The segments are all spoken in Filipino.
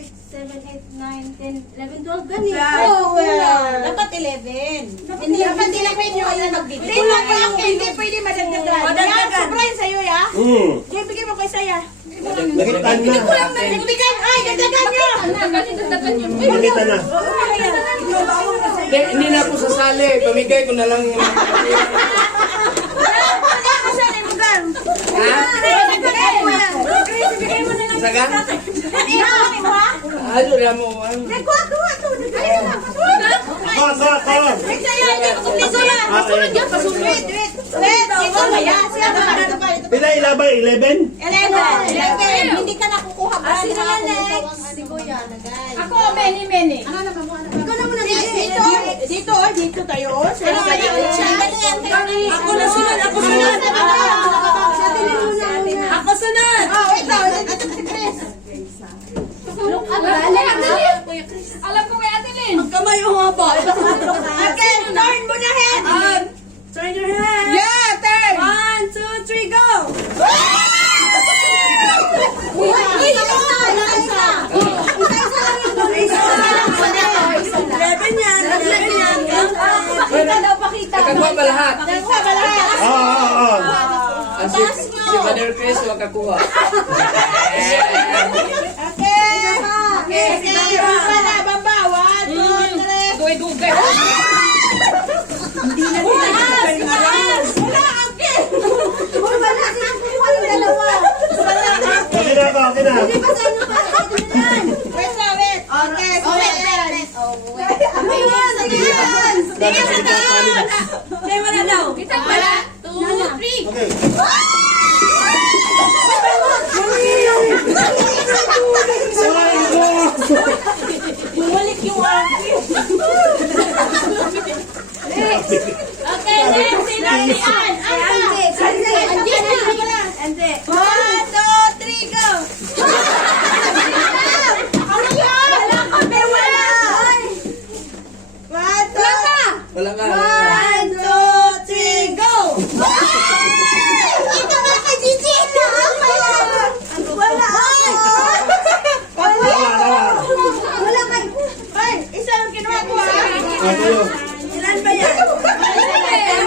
6, 7, 8, 9, 10, 11, 12, ganyan. Dapat 11. Hindi dapat ilapin nyo na magbibigay. Hindi pwede madagdagan. Madagdagan. Sobrang sa'yo, ya? Kaya bigay mo kay saya. Nagitan na. Nagbigay. Ay, dagdagan nyo. Nagitan na. Hindi na ako sasali. Pamigay ko na lang. Sagan? Ano na mo? Pila ilabay? 11? 11. Hindi ka nakukuha ba? Sino yan next? Si Kuya, nagay. Ako, many. Ikaw na muna. Dito tayo. Ako na sunod, ako sunod. Ako sunod. Ito si Chris. Alam ko kay Ate Lynn. Kamay yung haba. Okay, turn mo na head. Turn your head. Yeah, turn. 1, 2, 3, go. Nakakuha ba lahat? Oo. Si Mother Chris makakuha. Dugay-dugay. Okay na ako, okay na. Wala daw. Kita wala. 2, 3. Okay. Bumalik yung Okay, next. Sino si Ann? Ande. 1, 2, 3, go! Wala ka. 1, 2, 3, go! Ito ba kay Gigi? Wala! Wala kay... Ay, isa lang kinuha ko ha? Ano? Ilan ba yan?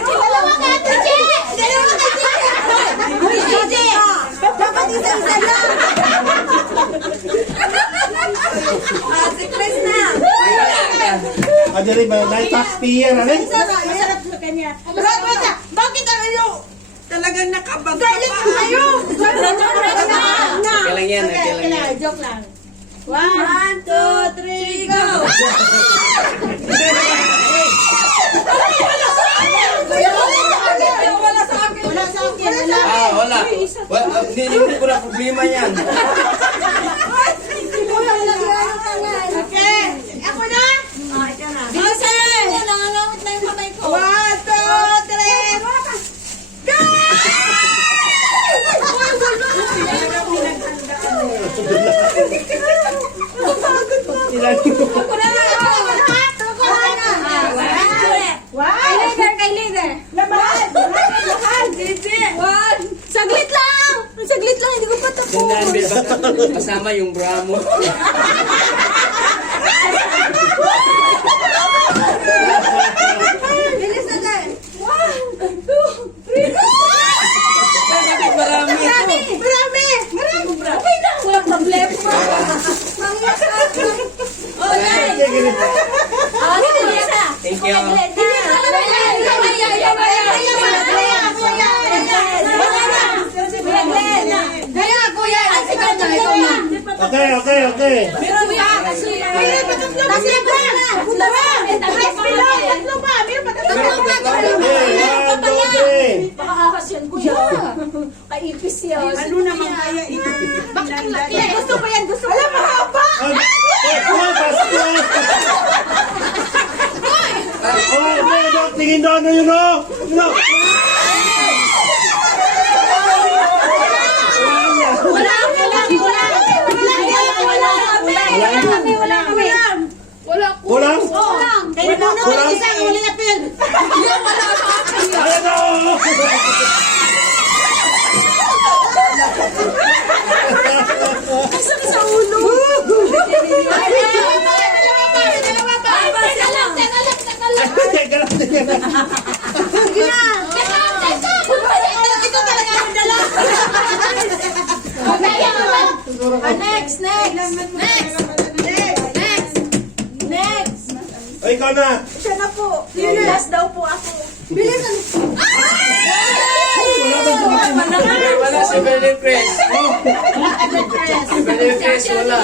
Dalawa kay Ate Gigi! Dalawa kay Gigi! Uy, Gigi! Dapat isa-isa lang! Si Chris na! Ajari ba? Night taxpayer, ano? Masarap sa kanya. Rod, bakit ang iyo? Talagang nakabag ka pa. Kayo! Kailan yan, kailan yan. Joke lang. 1, 2, 3, go! Wala sa akin. Wala. Hindi ko na problema yan. Okay. Ako na? Ito na. Bilisan! Nangangamit na yung kamay ko. 1, 2, 3. Go! Ilan? Ako na lang. Ako na. Kay leader. Labahan. Saglit lang, hindi ko pa tapos. Gandaan, Bill. Baka kasama yung bra mo. Bilis na tayo. 1, 2, 3. Bakit marami ito? Marami. Okay lang. Walang problema. Thank you. Okay. Pakakasyan ko yan. Kaipis yan. Ano naman kaya ito? Bakit ang laki? Gusto ko yan, gusto ko. Alam, mahaba. Tingin doon na yun, oh! No! Kulang? Kaya mo na isa, wala na pin. Ayan o! Sa ulo. Next. Ay, ikaw na. Siya na po. Last daw po ako. Bilisan. Wala si Belen Chris. Si Belen Chris, wala.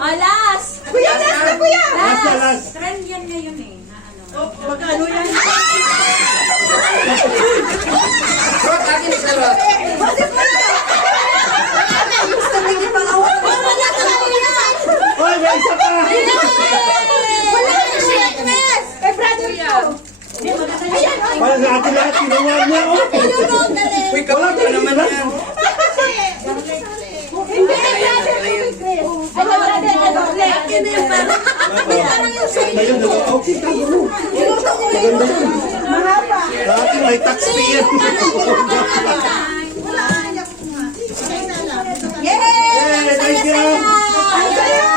Alas! Kuya, last na kuya. Last. Trend yan ngayon eh. Magkano yan? Short, akin sa lot. Ay, may isa pa. Eh, brother ko. Parang sa atin lahat, ginawa niya. Oh. Uy, kapag ka naman yan. Hindi, brother ko kay Chris. Ano, brother, ano? Akin na yung parang. Ayun, okay, tago mo. Mahaba. Dati may taxpayer.